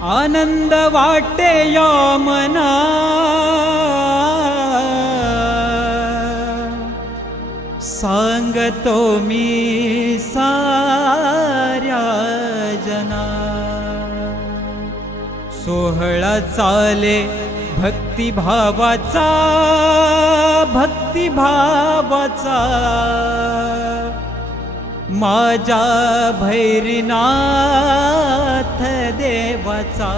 आनंद वाटे या मना सांगतो मी साऱ्या जना। सोहळा चाले भक्तिभावाचा भक्तिभावाचा माझ्या भैरीनाथ देवाचा।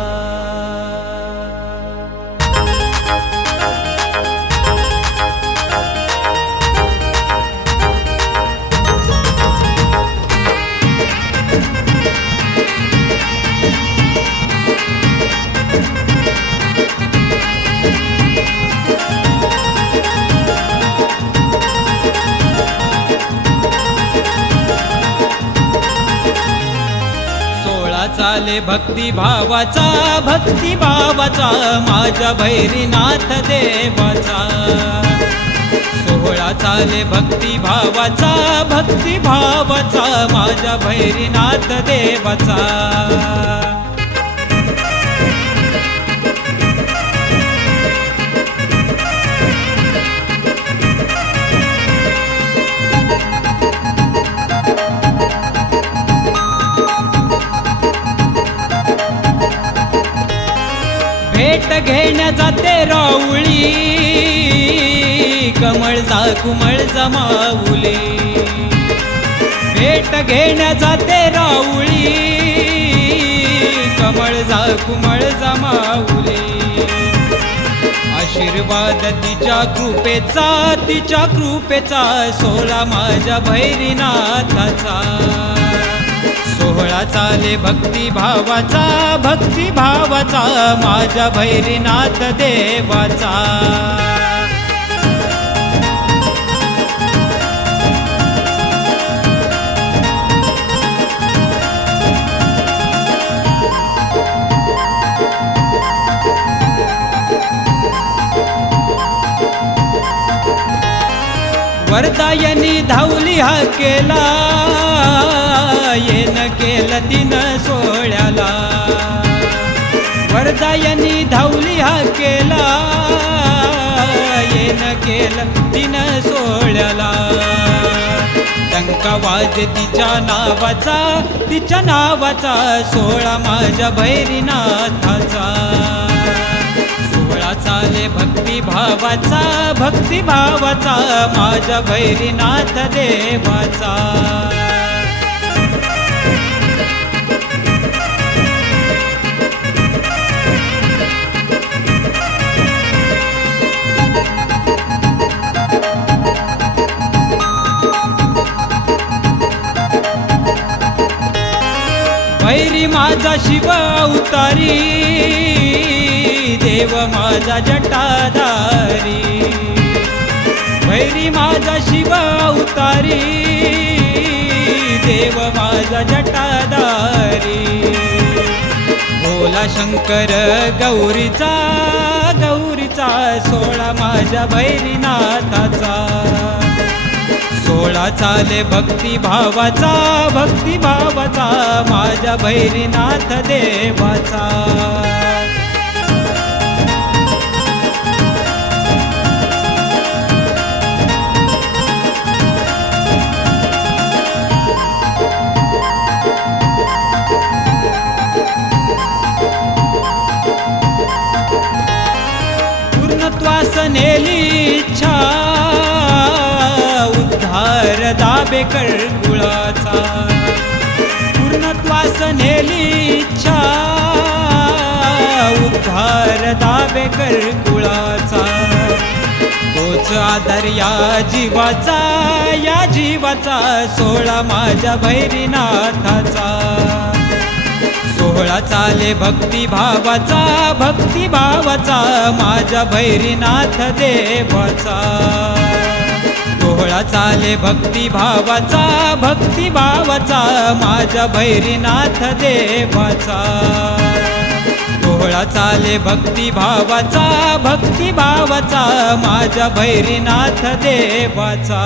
चाले भक्तिभावाचा भक्तिभावाचा माझ्या भैरीनाथ देवाचा। सोहळा चाले भक्तिभावाचा भक्तिभावाचा माझ्या भैरीनाथ देवाचा। भेट घेण्या जाते राऊळी कमळ जा कुमळ जमावली। भेट घेण्या जाते राऊळी कमळ जा कुमळ जमावली। आशीर्वाद तिच्या कृपेचा सोहळा माझ्या भैरीनाथाचा। सोहळा चाले भक्तिभावाचा भक्तिभावाचा माझ्या भैरीनाथ देवाचा। वरदायनी धावली हा केला येन केलं तीन सोहळ्याला। वरदायनी धावली हा केला येन केलं तीन सोहळ्याला। टंका वाजे तिच्या नावाचा सोहळा माझ्या भैरीनाथाचा। सोहळा चाले भक्तिभावाचा भक्तिभावाचा माझ्या भैरीनाथ देवाचा। भैरी माझा शिव अवतारी देव माझा जटाधारी। भैरी माझा शिव अवतारी देव माझा जटाधारी। भोला शंकर गौरीचा सोहळा माझ्या भैरीनाथाचा। सोहळा चाले भक्तिभावाचा भक्तिभावाचा माझ्या भैरीनाथ देवाचा। पूर्णत्वास नेली इच्छा उद्धार दाबेकर कुळाचा। पूर्णत्वास नेली इच्छा उद्धार दाबेकर कुळाचा। तोच आधार या जीवाचा सोहळा माझ्या भैरीनाथाचा। सोहळा चाले भक्तिभावाचा भक्तिभावाचा माझ्या भैरीनाथ देवाचा। सोहळा चाले भक्तिभावाचा भक्तिभावाचा माझ्या भैरीनाथ देवाचा। सोहळा चाले भक्तिभावाचा भक्तिभावाचा माझ्या भैरीनाथ देवाचा।